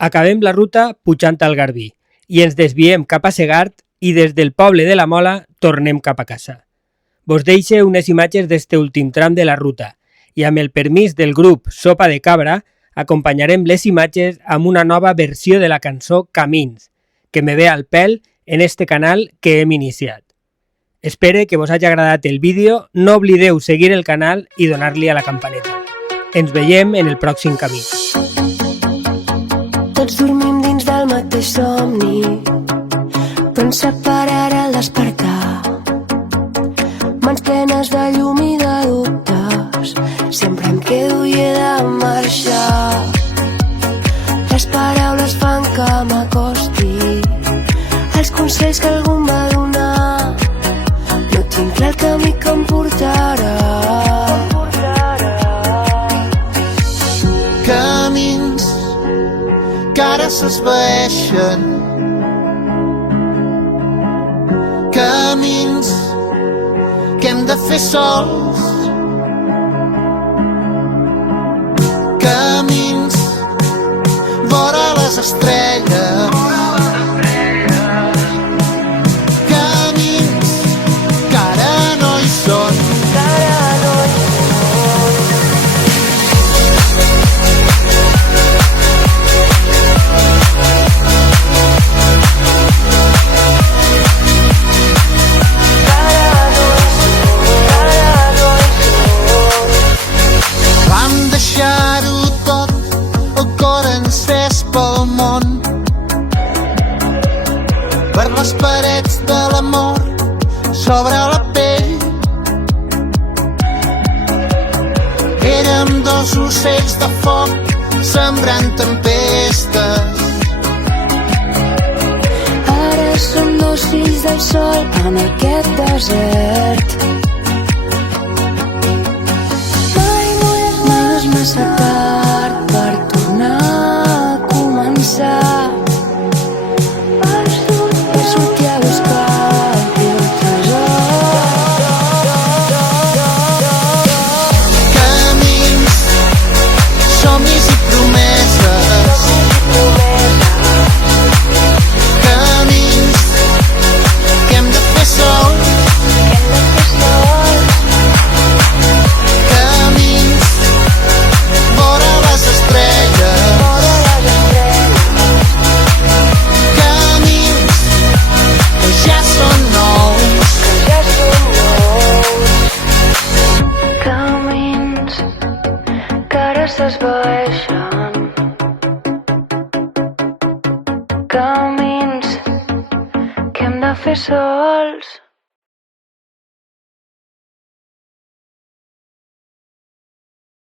Acabem la ruta pujant al Garbí i ens desviem cap a Segart i des del poble de la Mola tornem cap a casa. Vos deixe unes imatges d'este últim tram de la ruta i amb el permís del grup Sopa de Cabra acompanyarem les imatges amb una nova versió de la cançó Camins, que me ve al pèl en este canal que hem iniciat. Espero que vos hagi agradat el vídeo, no oblideu seguir el canal i donar-li a la campaneta. Ens veiem en el pròxim camí. Tots dormim dins del mateix somni, però ens separarà el despertar. Mans plenes de llum i de dubtes, sempre em quedo i he de marxar. Les paraules fan que m'acosti als consells que algú em va donar. No tinc clar el camí que em portarà. Camins que ara s'esvaeixen, camins que hem de fer sols, camins vora les estrelles, camins que ara no hi són. Vam deixar-ho tot, el cor encès pel món, per les parets de l'amor sobre la pell. Érem dos ocells de foc sembrant tempestes. Ara som dos fills del sol en aquest desert. Mai no és massa tard per tornar a començar. Per sortir a buscar el teu tresor. Camins, somnis i promeses, camins que hem de fer sols, camins vora les estrelles, camins que ja són nous. Camins que ara s'esvaeixen, camins que hem de fer sols.